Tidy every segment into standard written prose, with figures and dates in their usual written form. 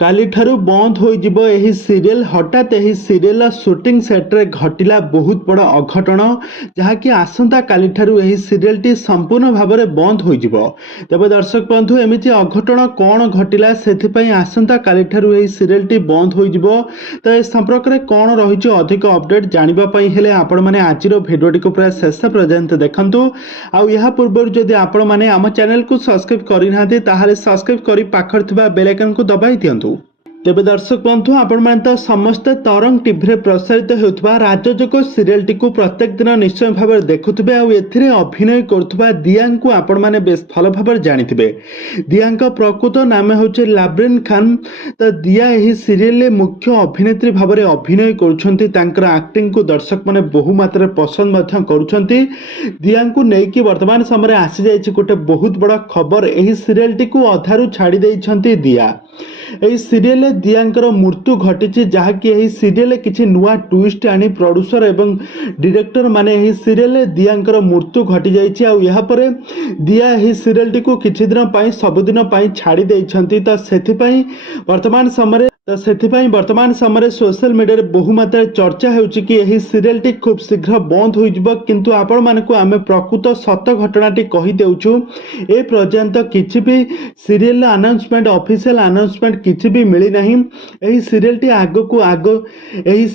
କାଲିଠାରୁ ବନ୍ଦ ହୋଇଯିବ ଏହି ସିରିଏଲ୍। ହଠାତ୍ ଏହି ସିରିଏଲ୍ର ସୁଟିଂ ସେଟ୍ରେ ଘଟିଲା ବହୁତ ବଡ଼ ଅଘଟଣ, ଯାହାକି ଆସନ୍ତା କାଲିଠାରୁ ଏହି ସିରିଏଲ୍ଟି ସମ୍ପୂର୍ଣ୍ଣ ଭାବରେ ବନ୍ଦ ହୋଇଯିବ। ତେବେ ଦର୍ଶକ ବନ୍ଧୁ, ଏମିତି ଅଘଟଣ କ'ଣ ଘଟିଲା, ସେଥିପାଇଁ ଆସନ୍ତା କାଲିଠାରୁ ଏହି ସିରିଏଲ୍ଟି ବନ୍ଦ ହୋଇଯିବ। ତ ଏ ସମ୍ପର୍କରେ କ'ଣ ରହିଛି ଅଧିକ ଅପଡେଟ୍ ଜାଣିବା ପାଇଁ ହେଲେ ଆପଣମାନେ ଆଜିର ଭିଡ଼ିଓଟିକୁ ପୁରା ଶେଷ ପର୍ଯ୍ୟନ୍ତ ଦେଖନ୍ତୁ। ଆଉ ଏହା ପୂର୍ବରୁ ଯଦି ଆପଣମାନେ ଆମ ଚ୍ୟାନେଲକୁ ସବସ୍କ୍ରାଇବ୍ କରିନାହାନ୍ତି, ତାହେଲେ ସବସ୍କ୍ରାଇବ୍ କରି ପାଖରେ ଥିବା ବେଲ୍ ଆଇକନକୁ ଦବାଇ ଦିଅନ୍ତୁ। ତେବେ ଦର୍ଶକ ବନ୍ଧୁ, ଆପଣମାନେ ତ ସମସ୍ତେ ତରଙ୍ଗ ଟିଭିରେ ପ୍ରସାରିତ ହେଉଥିବା ରାଜଯୋଗ ସିରିଏଲ୍ଟିକୁ ପ୍ରତ୍ୟେକ ଦିନ ନିଶ୍ଚୟ ଭାବରେ ଦେଖୁଥିବେ। ଆଉ ଏଥିରେ ଅଭିନୟ କରୁଥିବା ଦିୟାଙ୍କୁ ଆପଣମାନେ ବେଶ ଭଲ ଭାବରେ ଜାଣିଥିବେ। ଦିୟାଙ୍କ ପ୍ରକୃତ ନାମ ହେଉଛି ଲାବ୍ରିନ୍ ଖାନ୍। ତ ଦିୟା ଏହି ସିରିଏଲରେ ମୁଖ୍ୟ ଅଭିନେତ୍ରୀ ଭାବରେ ଅଭିନୟ କରୁଛନ୍ତି। ତାଙ୍କର ଆକ୍ଟିଂକୁ ଦର୍ଶକମାନେ ବହୁ ମାତ୍ରାରେ ପସନ୍ଦ ମଧ୍ୟ କରୁଛନ୍ତି। ଦିୟାଙ୍କୁ ନେଇକି ବର୍ତ୍ତମାନ ସମୟରେ ଆସିଯାଇଛି ଗୋଟେ ବହୁତ ବଡ଼ ଖବର। ଏହି ସିରିଏଲଟିକୁ ଅଧାରୁ ଛାଡ଼ି ଦେଇଛନ୍ତି ଦିୟା। ଏହି ସିରିଏଲରେ ଦିୟାଙ୍କର ମୃତ୍ୟୁ ଘଟିଛି, ଯାହାକି ଏହି ସିରିଏଲରେ କିଛି ନୂଆ ଟ୍ୱିଷ୍ଟ ଆଣି ପ୍ରଡ୍ୟୁସର ଏବଂ ଡିରେକ୍ଟର ମାନେ ଏହି ସିରିଏଲରେ ଦିୟାଙ୍କର ମୃତ୍ୟୁ ଘଟିଯାଇଛି। ଆଉ ଏହାପରେ ଦିୟା ଏହି ସିରିଏଲଟିକୁ କିଛି ଦିନ ପାଇଁ ସବୁଦିନ ପାଇଁ ଛାଡ଼ି ଦେଇଛନ୍ତି। ତ ସେଥିପାଇଁ ବର୍ତ୍ତମାନ ସମୟରେ ସୋସିଆଲ ମିଡ଼ିଆରେ ବହୁ ମାତ୍ରାରେ ଚର୍ଚ୍ଚା ହେଉଛି କି ଏହି ସିରିଏଲଟି ଖୁବ୍ ଶୀଘ୍ର ବନ୍ଦ ହୋଇଯିବ। କିନ୍ତୁ ଆପଣମାନଙ୍କୁ ଆମେ ପ୍ରକୃତ ସତ ଘଟଣାଟି କହିଦେଉଛୁ, ଏ ପର୍ଯ୍ୟନ୍ତ କିଛି ବି ସିରିଏଲର ଆନାଉନ୍ସମେଣ୍ଟ, ଅଫିସିଆଲ ଆନାଉନ୍ସମେଣ୍ଟ କିଛି ବି ମିଳିନାହିଁ। ଏହି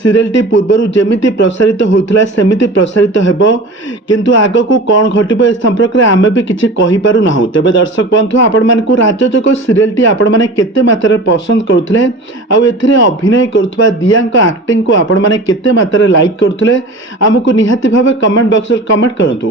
ସିରିଏଲଟି ପୂର୍ବରୁ ଯେମିତି ପ୍ରସାରିତ ହେଉଥିଲା ସେମିତି ପ୍ରସାରିତ ହେବ, କିନ୍ତୁ ଆଗକୁ କ'ଣ ଘଟିବ ଏ ସମ୍ପର୍କରେ ଆମେ ବି କିଛି କହିପାରୁନାହୁଁ। ତେବେ ଦର୍ଶକ ବନ୍ଧୁ, ଆପଣମାନଙ୍କୁ ରାଜଯୋଗ ସିରିଏଲଟି ଆପଣମାନେ କେତେ ମାତ୍ରାରେ ପସନ୍ଦ କରୁଥିଲେ, ଆଉ ଏଥିରେ ଅଭିନୟ କରୁଥିବା ଦିୟାଙ୍କ ଆକ୍ଟିଂକୁ ଆପଣମାନେ କେତେ ମାତ୍ରାରେ ଲାଇକ୍ କରୁଥିଲେ, ଆମକୁ ନିହାତି ଭାବେ କମେଣ୍ଟ ବକ୍ସରେ କମେଣ୍ଟ କରନ୍ତୁ।